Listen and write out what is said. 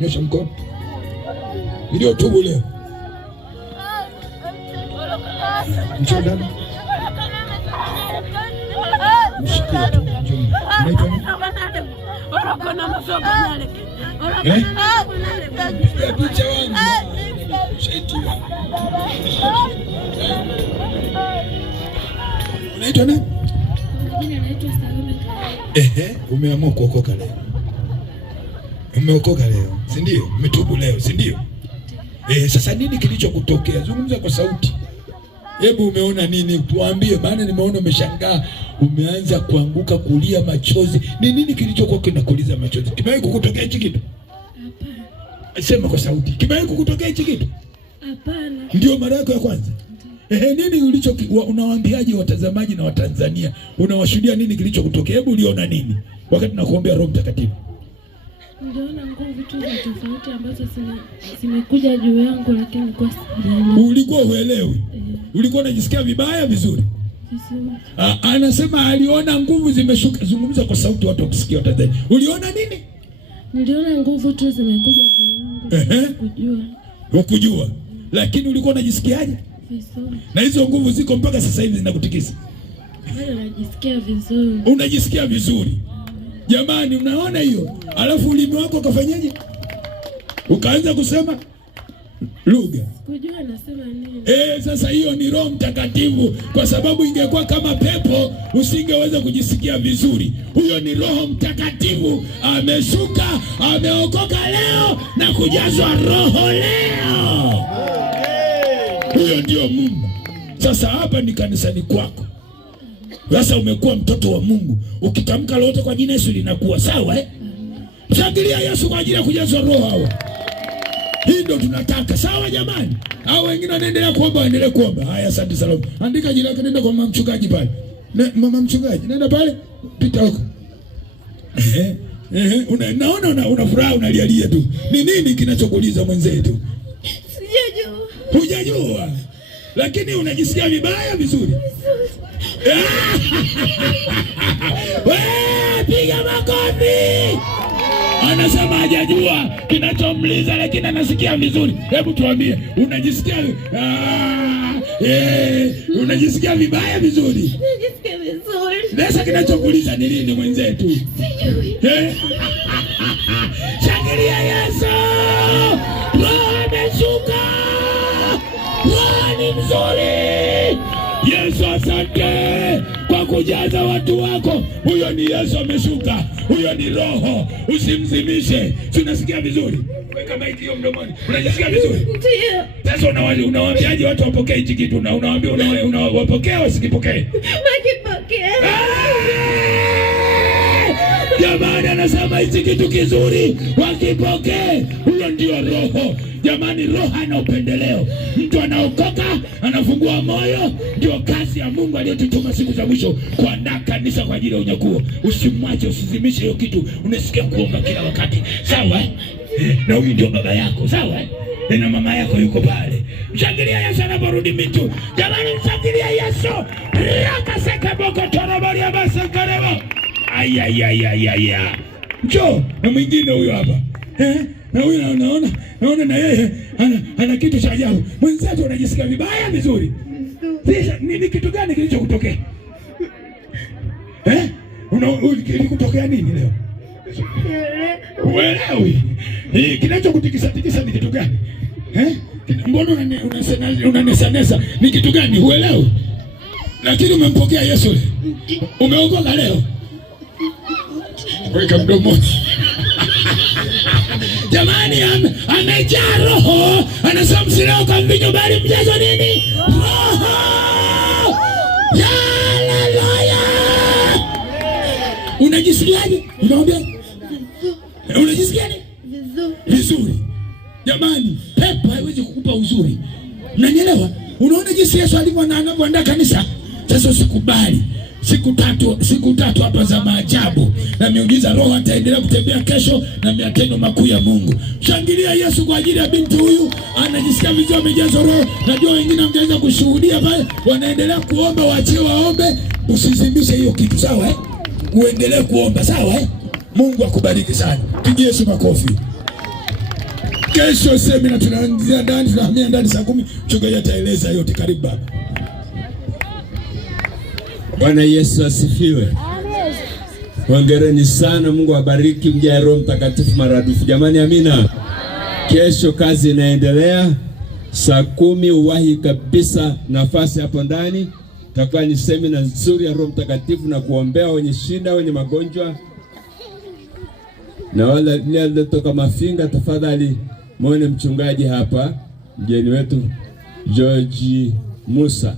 Nyosha mkono. Ndio tubu leo. Njoo dada. Mshikie tu. Njoo. Unaitwa nani? Ya picha wangu. Shaiti wangu. Unaitwa nani? Mimi naitwa Salome. Umeamua kuokoka leo. Umeokoka leo, si ndio? Umetubu leo, si ndio? Sasa nini kilichokutokea? Zungumza kwa sauti. Hebu umeona nini? Tuambie, maana nimeona umeshangaa, umeanza kuanguka kulia machozi. Ni nini kilichokuwa kinakuliza machozi? Kimewahi kukutokea hichi kitu? Hapana. Sema kwa sauti. Kimewahi kukutokea hichi kitu? Hapana. Ndio mara yako ya kwanza? Nini unawaambiaje watazamaji na Watanzania? Unawashuhudia nini kilichokutokea? Hebu uliona nini wakati nakuombea Roho Mtakatifu? Niliona nguvu tu za tofauti ambazo zimekuja juu yangu, lakini kwa sababu ulikuwa uelewi. Ulikuwa unajisikia vibaya vizuri. Anasema aliona nguvu zimeshuka. Zungumza kwa sauti watu wakusikia Watanzania. Uliona nini? Niliona nguvu tu zimekuja juu yangu. Kujua. Ukujua. Lakini ulikuwa unajisikiaje? Vizuri. Na hizo nguvu ziko mpaka sasa hivi zinakutikisa. Bado najisikia vizuri. Unajisikia vizuri. Jamani, unaona hiyo? Alafu ulimi wako ukafanyaje? Ukaanza kusema lugha. Kujua nasema nini? Sasa hiyo ni Roho Mtakatifu, kwa sababu ingekuwa kama pepo usingeweza kujisikia vizuri. Huyo ni Roho Mtakatifu ameshuka, ameokoka leo na kujazwa Roho leo. Huyo ndio Mungu. Sasa hapa ni kanisani kwako. Sasa umekuwa mtoto wa Mungu. Ukitamka lolote kwa jina Yesu linakuwa sawa. Shangilia Yesu kwa ajili ya kujazwa Roho hawa. Hii ndio tunataka. Sawa jamani? Hao wengine wanaendelea kuomba, waendelee kuomba. Haya, asante Salome. Andika jina lako, nenda kwa mama mchungaji pale. Mama mchungaji, nenda pale. Pita huko. Naona una furaha, unalialia tu. Ni nini kinachokuuliza mwenzetu? Sijajua. Hujajua. Lakini unajisikia vibaya vizuri. Piga makofi. Anasema hajajua kinachomliza, lakini anasikia vizuri. Hebu tuambie, unajisikia unajisikia vibaya vizuri? Najisikia vizuri. Sasa kinachokuliza ni nini mwenzetu? Sijui. Shangilia Yesu. Roho ameshuka. Roho ni mzuri. Yesu, asante kwa kujaza watu wako. Huyo ni Yesu ameshuka. Huyo ni Roho. Usimzimishe. Tunasikia vizuri. Weka maiki hiyo mdomoni. Unajisikia vizuri? Ndio. Sasa unawaambiaje watu wapokee hichi kitu? Unawaambia unawapokea wasikipokee? Wakipokea. Jamani, anasema hichi kitu kizuri wakipokee. Huyo ndio Roho. Jamani, Roho hana upendeleo. Mtu anaokoka, anafungua moyo. Ndio kazi ya Mungu aliyotutuma siku za mwisho, kuandaa kanisa kwa ajili ya unyakuo. Usimwache, usizimishe hiyo kitu. Unasikia kuomba kila wakati. Sawa? Na huyu ndio baba yako. Sawa? Na mama yako yuko pale. Mshangilia Yesu anaporudi mitu. Jamani, mshangilia Yesu. Rakaseka boko torobori ya basankarebo. Aya. Njoo na mwingine huyo hapa. Na huyu naona na yeye ana kitu cha ajabu. Mwenzetu unajisikia vibaya vizuri. Sasa ni kitu gani kilichokutokea? Kilikutokea nini leo? Uelewi. Kinachokutikisa ni kitu gani? Mbona unanesanesa? Ni kitu gani? Uelewi. Lakini umempokea Yesu leo. Umeokoka leo. Weka mdomoni. Jamani, amejaa Roho. Anasema msileo kwa mvinyo bali mjazo nini? Roho. Haleluya. Unajisikiaje? Unaambia? Unajisikiaje? Vizuri. Jamani, pepo haiwezi kukupa uzuri. Unanielewa? Unaona jinsi Yesu alivyoandaa kanisa? Sasa usikubali. Siku tatu hapa za maajabu na miujiza. Roho ataendelea kutembea kesho na matendo makuu ya Mungu. Shangilia Yesu kwa ajili ya binti huyu, anajisikia vizuri, amejazwa Roho. Najua wengine mngeweza kushuhudia pale, wanaendelea kuomba, waachie waombe. Usizimishe hiyo kitu, sawa? Uendelee kuomba, sawa? Mungu akubariki sana. Pigie Yesu makofi. Kesho semina tunaanzia ndani, tunahamia ndani saa 10. Mchungaji ataeleza yote. Karibu baba. Bwana Yesu asifiwe. Hongereni sana, Mungu awabariki, mjae Roho Mtakatifu maradufu. Jamani, amina. Kesho kazi inaendelea saa 10, uwahi kabisa, nafasi hapo ndani. Takuwa ni semina nzuri ya Roho Mtakatifu na kuombea wenye shida, wenye magonjwa. Na wale waliotoka Mafinga, tafadhali muone mchungaji hapa, mgeni wetu George Musa.